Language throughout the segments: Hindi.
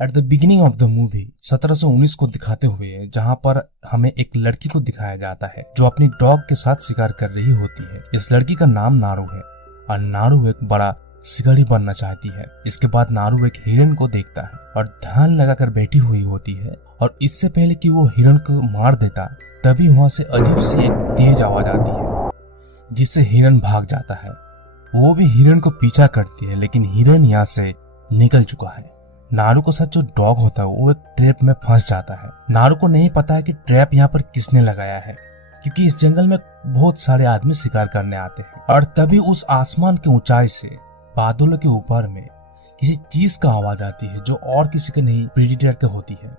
At the beginning of the movie 1719 को दिखाते हुए, जहां पर हमें एक लड़की को दिखाया जाता है जो अपनी डॉग के साथ शिकार कर रही होती है। इस लड़की का नाम नारू है और नारू एक बड़ा शिकारी बनना चाहती है। इसके बाद नारू एक हिरन को देखता है और ध्यान लगाकर बैठी हुई होती है, और इससे पहले कि वो हिरन को मार देता तभी वहां से अजीब सी एक तेज आवाज आती है जिससे हिरन भाग जाता है। वो भी हिरन को पीछा करती है, लेकिन हिरन यहाँ से निकल चुका है। नारू के साथ जो डॉग होता है वो एक ट्रैप में फंस जाता है। नारू को नहीं पता है कि ट्रैप यहाँ पर किसने लगाया है, क्योंकि इस जंगल में बहुत सारे आदमी शिकार करने आते हैं। और तभी उस आसमान के ऊंचाई से बादलों के ऊपर में किसी चीज का आवाज आती है जो और किसी के नहीं, प्रेडिटर के होती है।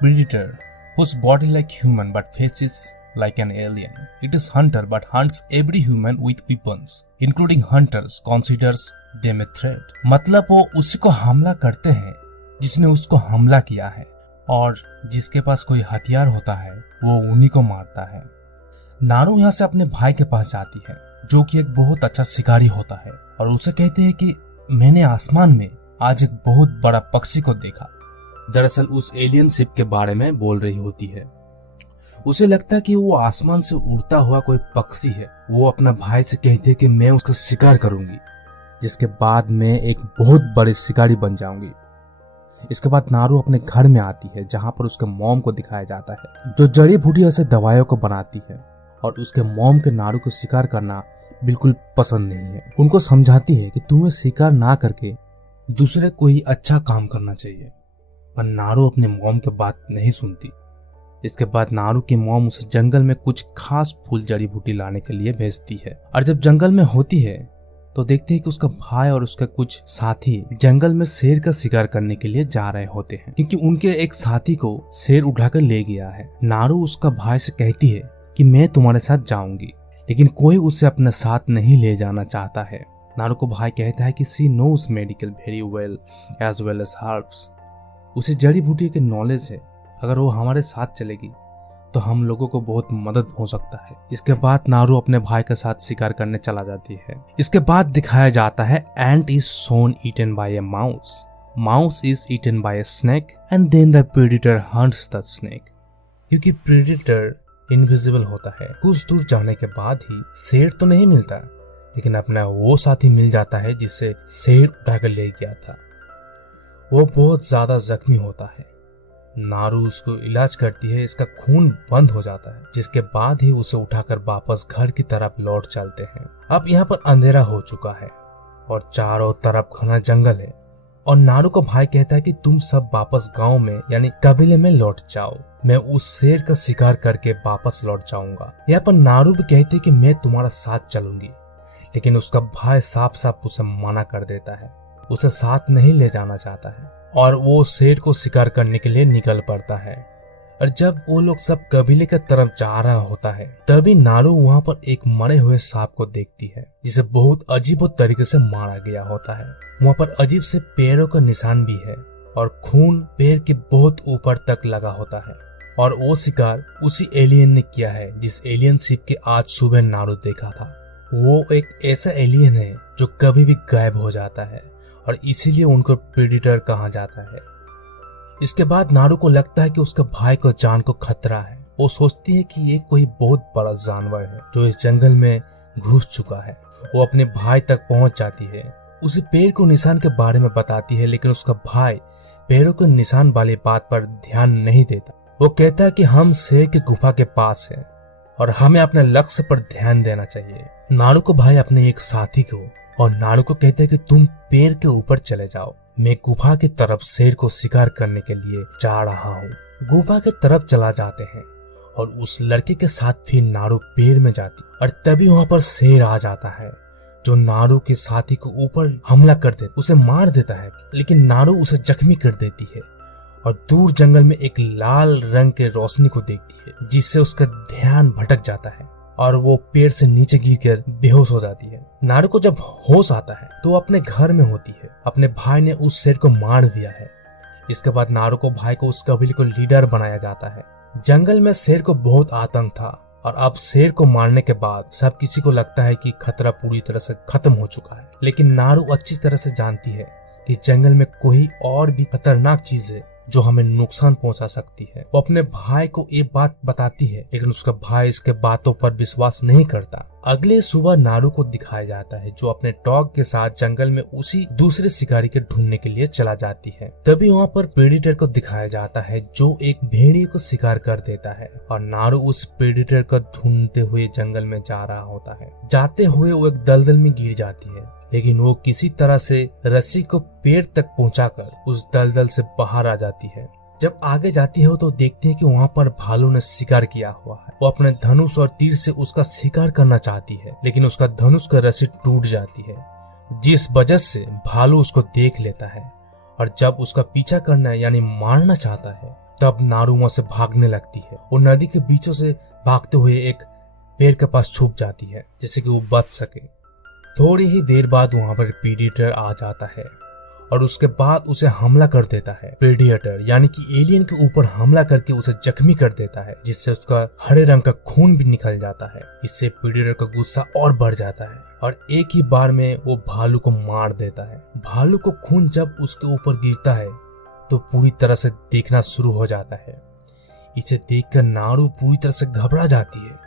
Predator whose body like human but faces like an alien. It is hunter but hunts every human with weapons, including hunters considers them a threat. मतलब वो उसी को हमला करते हैं जिसने उसको हमला किया है, और जिसके पास कोई हथियार होता है वो उन्हीं को मारता है। नारू यहाँ से अपने भाई के पास जाती है जो कि एक बहुत अच्छा शिकारी होता है, और उसे कहते हैं कि मैंने आसमान में आज एक बहुत बड़ा पक्षी को देखा। दरअसल उस एलियन शिप के बारे में बोल रही होती है। उसे लगता है कि वो आसमान से उड़ता हुआ कोई पक्षी है। वो अपना भाई से कहती है कि मैं उसका शिकार करूंगी, जिसके बाद मैं एक बहुत बड़े शिकारी बन जाऊंगी। इसके बाद नारू अपने घर में आती है जहां पर उसके मॉम को दिखाया जाता है जो जड़ी बूटियों से दवाइयों को बनाती है, और उसके मॉम के नारू को शिकार करना बिल्कुल पसंद नहीं है। उनको समझाती है कि तुम्हें शिकार ना करके दूसरे को ही अच्छा काम करना चाहिए, पर नारू अपने मॉम की बात नहीं सुनती। इसके बाद नारू की मॉम उसे जंगल में कुछ खास फूल जड़ी बूटी लाने के लिए भेजती है, और जब जंगल में होती है तो देखती है कि उसका भाई और उसके कुछ साथी जंगल में शेर का शिकार करने के लिए जा रहे होते हैं, क्योंकि उनके एक साथी को शेर उठाकर ले गया है। नारू उसका भाई से कहती है कि मैं तुम्हारे साथ जाऊंगी, लेकिन कोई उसे अपने साथ नहीं ले जाना चाहता है। नारू को भाई कहता है कि she knows medical very well as herbs. उसे जड़ी बूटी के नॉलेज है, अगर वो हमारे साथ चलेगी तो हम लोगों को बहुत मदद हो सकता है। इसके बाद नारू अपने भाई के साथ शिकार करने चला जाती है। इसके बाद दिखाया जाता है ant is soon eaten by a mouse, mouse is eaten by a snake, and then the predator hunts the snake. क्योंकि प्रेडिटर इनविजिबल होता है, कुछ दूर जाने के बाद ही शेर तो नहीं मिलता, लेकिन अपना वो साथी मिल जाता है जिससे शेर उठाकर ले गया था। वो बहुत ज्यादा जख्मी होता है। नारू उसको इलाज करती है, इसका खून बंद हो जाता है, जिसके बाद ही उसे उठाकर वापस घर की तरफ लौट चलते हैं। अब यहाँ पर अंधेरा हो चुका है और चारों तरफ घना जंगल है, और नारू को भाई कहता है कि तुम सब वापस गांव में यानी कबीले में लौट जाओ, मैं उस शेर का शिकार करके वापस लौट जाऊंगा। यहाँ पर नारू भी कहती है कि मैं तुम्हारा साथ चलूंगी, लेकिन उसका भाई साफ साफ उसे मना कर देता है, उसे साथ नहीं ले जाना चाहता है, और वो शेर को शिकार करने के लिए निकल पड़ता है। और जब वो लोग सब कबीले की तरफ जा रहा होता है तभी नारू वहाँ पर एक मरे हुए सांप को देखती है, जिसे बहुत अजीब तरीके से मारा गया होता है। वहाँ पर अजीब से पैरों का निशान भी है और खून पैर के बहुत ऊपर तक लगा होता है, और वो शिकार उसी एलियन ने किया है जिस एलियन शिप के आज सुबह नारू देखा था। वो एक ऐसा एलियन है जो कभी भी गायब हो जाता है, और इसीलिए उनको प्रेडिटर कहा जाता है। इसके बाद नारू को लगता है कि उसके भाई को जान को खतरा है। वो सोचती है कि ये कोई बहुत बड़ा जानवर है जो इस जंगल में घुस चुका है। वो अपने भाई तक पहुंच जाती है, उसे पैर को निशान के बारे में बताती है, लेकिन उसका भाई पैरों के निशान वाली बात पर ध्यान नहीं देता। वो कहता है कि हम शेर की गुफा के पास हैं और हमें अपने लक्ष्य पर ध्यान देना चाहिए। नारू को भाई अपने एक साथी को और नारू को कहते हैं कि तुम पेड़ के ऊपर चले जाओ, मैं गुफा की तरफ शेर को शिकार करने के लिए जा रहा हूँ। गुफा की तरफ चला जाते हैं और उस लड़के के साथ फिर नारू पेड़ में जाती, और तभी वहाँ पर शेर आ जाता है जो नारू के साथी को ऊपर हमला कर दे, उसे मार देता है, लेकिन नारू उसे जख्मी कर देती है और दूर जंगल में एक लाल रंग के रोशनी को देखती है, जिससे उसका ध्यान भटक जाता है और वो पेड़ से नीचे गिरकर बेहोश हो जाती है। नारू को जब होश आता है तो वो अपने घर में होती है, अपने भाई ने उस शेर को मार दिया है। इसके बाद नारू को भाई को उस कबीले को लीडर बनाया जाता है। जंगल में शेर को बहुत आतंक था और अब शेर को मारने के बाद सब किसी को लगता है कि खतरा पूरी तरह से खत्म हो चुका है, लेकिन नारू अच्छी तरह से जानती है कि जंगल में कोई और भी खतरनाक चीज है जो हमें नुकसान पहुंचा सकती है। वो अपने भाई को ये बात बताती है, लेकिन उसका भाई इसके बातों पर विश्वास नहीं करता। अगले सुबह नारू को दिखाया जाता है जो अपने डॉग के साथ जंगल में उसी दूसरे शिकारी के ढूंढने के लिए चला जाती है। तभी वहाँ पर प्रेडिटर को दिखाया जाता है जो एक भेड़िए को शिकार कर देता है और नारू उस प्रेडिटर को ढूंढते हुए जंगल में जा रहा होता है। जाते हुए वो एक दलदल में गिर जाती है, लेकिन वो किसी तरह से रस्सी को पेड़ तक पहुंचाकर उस दलदल से बाहर आ जाती है। जब आगे जाती है तो देखती है कि वहाँ पर भालू ने शिकार किया हुआ है। वो अपने धनुष और तीर से उसका शिकार करना चाहती है, लेकिन उसका धनुष का रस्सी टूट जाती है, जिस वजह से भालू उसको देख लेता है और जब उसका पीछा करना यानी मारना चाहता है तब नारू वहाँ से भागने लगती है। वो नदी के बीचों से भागते हुए एक पेड़ के पास छुप जाती है जिससे कि वो बच सके। थोड़ी ही देर बाद वहाँ पर प्रेडिटर आ जाता है और उसके बाद उसे हमला कर देता है। प्रेडिएटर यानी कि एलियन के ऊपर हमला करके उसे जख्मी कर देता है, जिससे उसका हरे रंग का खून भी निकल जाता है। इससे प्रेडिएटर का गुस्सा और बढ़ जाता है और एक ही बार में वो भालू को मार देता है। भालू को खून जब उसके ऊपर गिरता है तो पूरी तरह से देखना शुरू हो जाता है। इसे देखकर नारू पूरी तरह से घबरा जाती है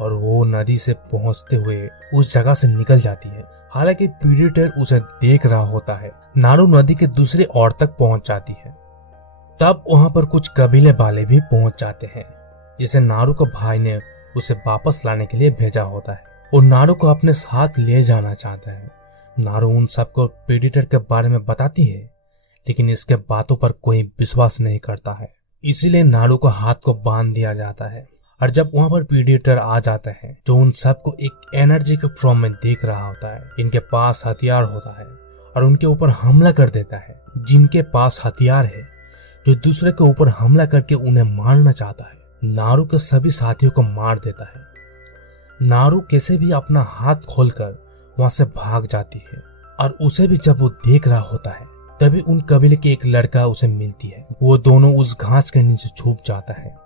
और वो नदी से पहुंचते हुए उस जगह से निकल जाती है। हालांकि प्रेडिटर उसे देख रहा होता है। नारू नदी के दूसरे ओर तक पहुंच जाती है। तब वहां पर कुछ कबीले वाले भी पहुंच जाते हैं, जिसे नारू के भाई ने उसे वापस लाने के लिए भेजा होता है। वो नारू को अपने साथ ले जाना चाहता है। नारू उन सबको प्रेडिटर के बारे में बताती है, लेकिन इसके बातों पर कोई विश्वास नहीं करता है। इसीलिए नारू को हाथ को बांध दिया जाता है। और जब वहां पर प्रेडिएटर आ जाता है जो उन सबको एक एनर्जी के फॉर्म में देख रहा होता है, इनके पास हथियार होता है और उनके ऊपर हमला कर देता है। जिनके पास हथियार है जो दूसरे के ऊपर हमला करके उन्हें मारना चाहता है, नारू के सभी साथियों को मार देता है। नारू कैसे भी अपना हाथ खोलकर वहां से भाग जाती है और उसे भी जब वो देख रहा होता है तभी उन कबीले के एक लड़का उसे मिलती है। वो दोनों उस घास के नीचे छुप जाता है,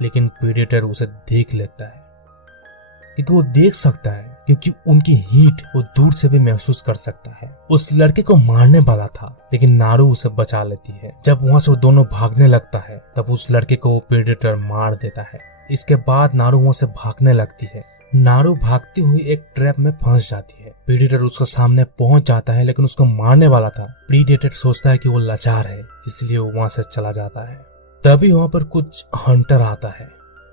लेकिन प्रेडिएटर उसे देख लेता है क्योंकि वो देख सकता है, क्योंकि उनकी हीट वो दूर से भी महसूस कर सकता है। उस लड़के को मारने वाला था, लेकिन नारू उसे बचा लेती है। जब वहां से वो दोनों भागने लगता है तब उस लड़के को वो प्रेडिएटर मार देता है। इसके बाद नारू वहां से भागने लगती है। नारू भागती हुई एक ट्रैप में फंस जाती है। प्रेडिएटर उसके सामने पहुंच जाता है, लेकिन उसको मारने वाला था। प्रेडिएटर सोचता है कि वो लाचार है, इसलिए वो वहां से चला जाता है। तभी वहां पर कुछ हंटर आता है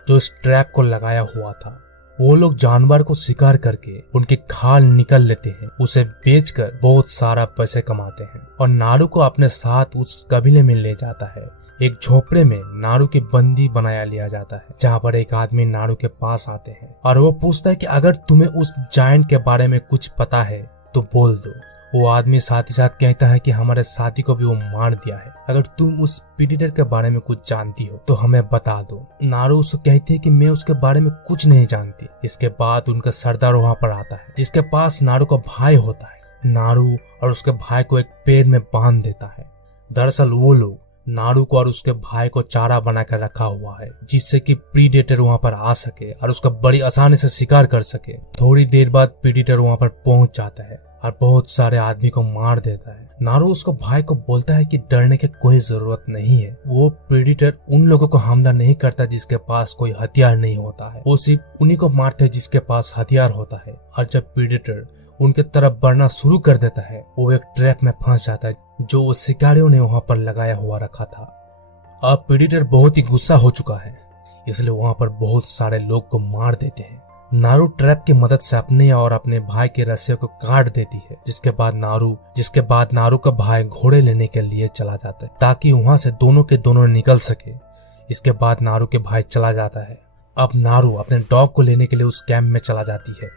जो इस ट्रैप को लगाया हुआ था। वो लोग जानवर को शिकार करके उनके खाल निकल लेते हैं, उसे बेचकर बहुत सारा पैसे कमाते हैं और नारू को अपने साथ उस कबीले में ले जाता है। एक झोपड़े में नारू की बंदी बनाया लिया जाता है, जहाँ पर एक आदमी नारू के पास आते हैं और वो पूछता है कि अगर तुम्हें उस जायंट के बारे में कुछ पता है तो बोल दो। वो आदमी साथ ही साथ कहता है कि हमारे साथी को भी वो मार दिया है, अगर तुम उस प्रेडिएटर के बारे में कुछ जानती हो तो हमें बता दो। नारू उसको कहती है कि मैं उसके बारे में कुछ नहीं जानती। इसके बाद उनका सरदार वहाँ पर आता है, जिसके पास नारू का भाई होता है। नारू और उसके भाई को एक पेड़ में बांध देता है। दरअसल वो लोग नारू को और उसके भाई को चारा बनाकर रखा हुआ है, जिससे कि प्रेडिएटर वहां पर आ सके और उसका बड़ी आसानी से शिकार कर सके। थोड़ी देर बाद प्रेडिएटर वहां पर पहुंच जाता है और बहुत सारे आदमी को मार देता है। नारू उसको भाई को बोलता है कि डरने की कोई जरूरत नहीं है। वो प्रेडिएटर उन लोगों को हमला नहीं करता जिसके पास कोई हथियार नहीं होता है, वो सिर्फ उन्हीं को मारता है जिसके पास हथियार होता है। और जब प्रेडिएटर उनके तरफ बढ़ना शुरू कर देता है, वो एक ट्रैप में फंस जाता है जो शिकारियों ने वहां पर लगाया हुआ रखा था। अब प्रेडिएटर बहुत ही गुस्सा हो चुका है, इसलिए वहां पर बहुत सारे लोग को मार देते हैं। नारू ट्रैप की मदद से अपने और अपने भाई के रस्सियों को काट देती है, जिसके बाद नारू का भाई घोड़े लेने के लिए चला जाता है ताकि वहां से दोनों के दोनों निकल सके। इसके बाद नारू के भाई चला जाता है। अब नारू अपने डॉग को लेने के लिए उस कैंप में चला जाती है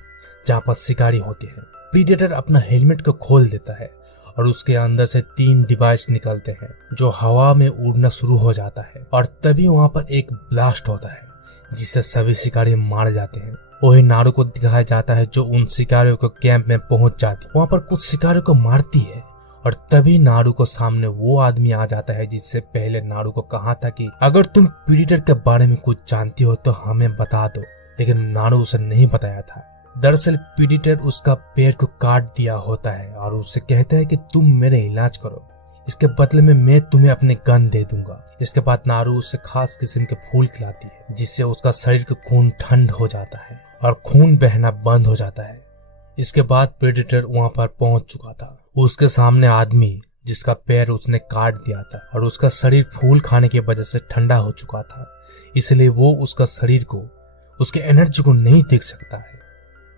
जहाँ पर शिकारी होते हैं। प्रेडिएटर अपना हेलमेट को खोल देता है और उसके अंदर से 3 डिवाइस निकलते हैं जो हवा में उड़ना शुरू हो जाता है और तभी वहां पर एक ब्लास्ट होता है जिससे सभी शिकारी मार जाते हैं। वही नारू को दिखाया जाता है जो उन शिकारियों को कैंप में पहुंच जाती है। वहां पर कुछ शिकारियों को मारती है और तभी नारू को सामने वो आदमी आ जाता है जिससे पहले नारू को कहा था कि अगर तुम प्रेडिएटर के बारे में कुछ जानती हो तो हमें बता दो, लेकिन नारू उसे नहीं बताया था। दरअसल पीडिटर उसका पैर को काट दिया होता है और उससे कहता है कि तुम मेरे इलाज करो, इसके बदले में मैं तुम्हें अपने गन दे दूंगा। इसके बाद नारू उसे खास किस्म के फूल खिलाती है जिससे उसका शरीर का खून ठंड हो जाता है और खून बहना बंद हो जाता है। इसके बाद प्रेडेटर वहां पर पहुंच चुका था। उसके सामने आदमी जिसका पैर उसने काट दिया था और उसका शरीर फूल खाने की वजह से ठंडा हो चुका था, इसलिए वो उसका शरीर को, उसके एनर्जी को नहीं देख सकता है।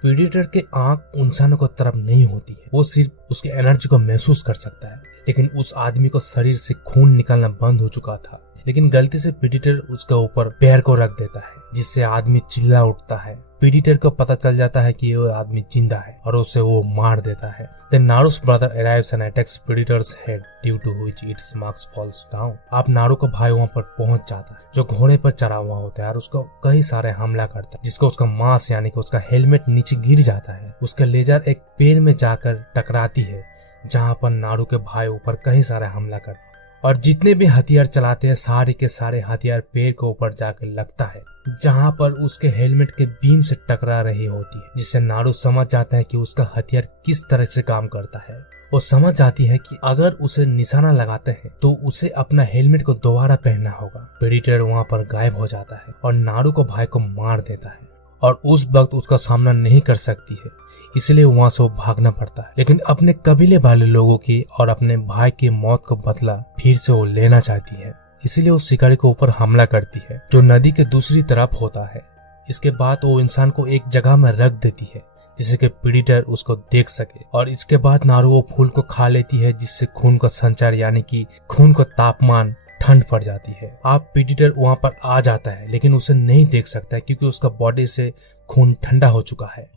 प्रेडेटर के आंख इंसानों की तरफ नहीं होती है, वो सिर्फ उसके एनर्जी को महसूस कर सकता है। लेकिन उस आदमी को शरीर से खून निकलना बंद हो चुका था, लेकिन गलती से प्रेडेटर उसके ऊपर पैर को रख देता है जिससे आदमी चिल्ला उठता है। प्रेडेटर को पता चल जाता है कि वो आदमी जिंदा है और उसे वो मार देता है। Then Naru's brother arrives and attacks Predator's head, due to which its marks falls down. अब नारू का भाई वहाँ पर पहुंच जाता है जो घोड़े पर चढ़ा हुआ होता है और उसको कई सारे हमला करता है, जिसको उसका मांस यानी कि उसका हेलमेट नीचे गिर जाता है। उसका लेजर एक पेड़ में जाकर टकराती है जहाँ पर नारू के भाई ऊपर कई सारे हमला करता है और जितने भी हथियार चलाते हैं सारे के सारे हथियार पेड़ के ऊपर जाकर लगता है जहाँ पर उसके हेलमेट के बीम से टकरा रही होती है, जिससे नारू समझ जाता है कि उसका हथियार किस तरह से काम करता है। वो समझ जाती है कि अगर उसे निशाना लगाते हैं तो उसे अपना हेलमेट को दोबारा पहनना होगा। प्रेडेटर वहाँ पर गायब हो जाता है और नारू को भाई को मार देता है और उस वक्त उसका सामना नहीं कर सकती है, इसलिए वहाँ से वो भागना पड़ता है। लेकिन अपने कबीले वाले लोगों की और अपने भाई की मौत को बदला फिर से वो लेना चाहती है, इसलिए वो शिकारी के ऊपर हमला करती है जो नदी के दूसरी तरफ होता है। इसके बाद वो इंसान को एक जगह में रख देती है जिससे कि प्रेडेटर उसको देख सके और इसके बाद नारू वो फूल को खा लेती है जिससे खून का संचार यानी कि खून का तापमान ठंड पड़ जाती है। आप प्रेडेटर वहां पर आ जाता है लेकिन उसे नहीं देख सकता है क्योंकि उसका बॉडी से खून ठंडा हो चुका है।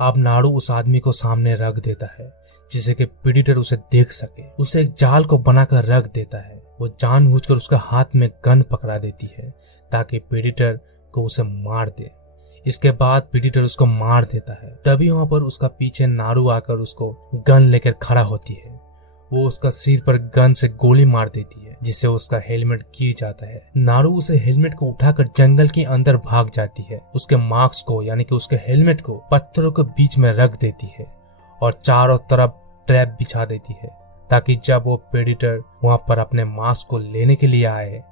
अब नारू उस आदमी को सामने रख देता है जिससे कि प्रेडेटर उसे देख सके। उसे एक जाल को बनाकर रख देता है। वो जानबूझकर उसका हाथ में गन पकड़ा देती है ताकि प्रेडेटर को उसे मार दे। इसके बाद प्रेडेटर उसको मार देता है। तभी वहां पर उसका पीछे नारू आकर उसको गन लेकर खड़ा होती है। वो उसका सिर पर गन से गोली मार देती है जिससे उसका हेलमेट गिर जाता है। नारू उसे हेलमेट को उठाकर जंगल के अंदर भाग जाती है। उसके मास्क को यानी कि उसके हेलमेट को पत्थरों के बीच में रख देती है और चारों तरफ ट्रैप बिछा देती है ताकि जब वो प्रेडेटर वहां पर अपने मास्क को लेने के लिए आए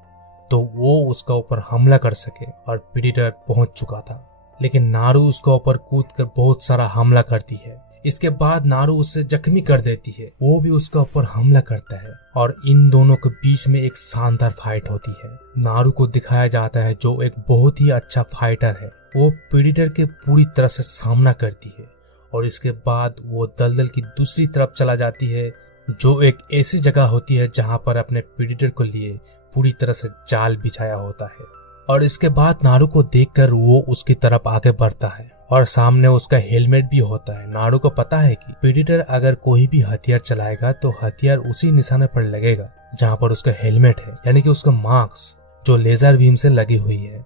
तो वो उसका ऊपर हमला कर सके। और प्रेडेटर पहुंच चुका था लेकिन नारू उसका ऊपर कूदकर बहुत सारा हमला करती है। इसके बाद नारू उससे जख्मी कर देती है। वो भी उसका ऊपर हमला करता है और इन दोनों के बीच में एक शानदार फाइट होती है। नारू को दिखाया जाता है जो एक बहुत ही अच्छा फाइटर है। वो प्रेडेटर के पूरी तरह से सामना करती है और इसके बाद वो दलदल की दूसरी तरफ चला जाती है जो एक ऐसी जगह होती है जहां पर अपने प्रेडेटर को लिए पूरी तरह से जाल बिछाया होता है। और इसके बाद नारू को देखकर वो उसकी तरफ आगे बढ़ता है और सामने उसका हेलमेट भी होता है। नारू को पता है कि प्रेडेटर अगर कोई भी हथियार चलाएगा तो हथियार उसी निशाने पर लगेगा जहां पर उसका हेलमेट है यानी कि उसका मास्क जो लेजर बीम से लगी हुई है।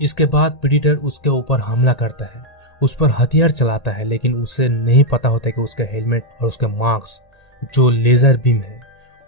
इसके बाद प्रेडेटर उसके ऊपर हमला करता है, उस पर हथियार चलाता है लेकिन उसे नहीं पता होता कि उसका हेलमेट और उसका मास्क जो लेजर बीम है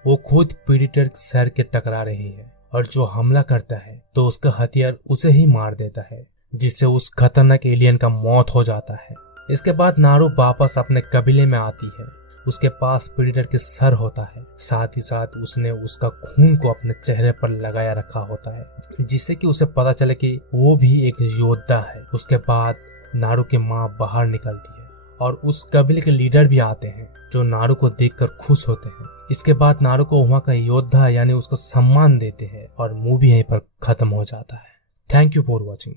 वो खुद प्रेडेटर सर के टकरा रही है और जो हमला करता है तो उसका हथियार उसे ही मार देता है जिससे उस खतरनाक एलियन का मौत हो जाता है। इसके बाद नारू वापस अपने कबीले में आती है। उसके पास प्रेडेटर के सर होता है, साथ ही साथ उसने उसका खून को अपने चेहरे पर लगाया रखा होता है जिससे कि उसे पता चले कि वो भी एक योद्धा है। उसके बाद नारू की माँ बाहर निकलती है और उस कबीले के लीडर भी आते हैं जो नारू को देखकर खुश होते हैं। इसके बाद नारू को वहाँ का योद्धा यानी उसको सम्मान देते हैं और मूवी यहीं पर खत्म हो जाता है। Thank you for watching.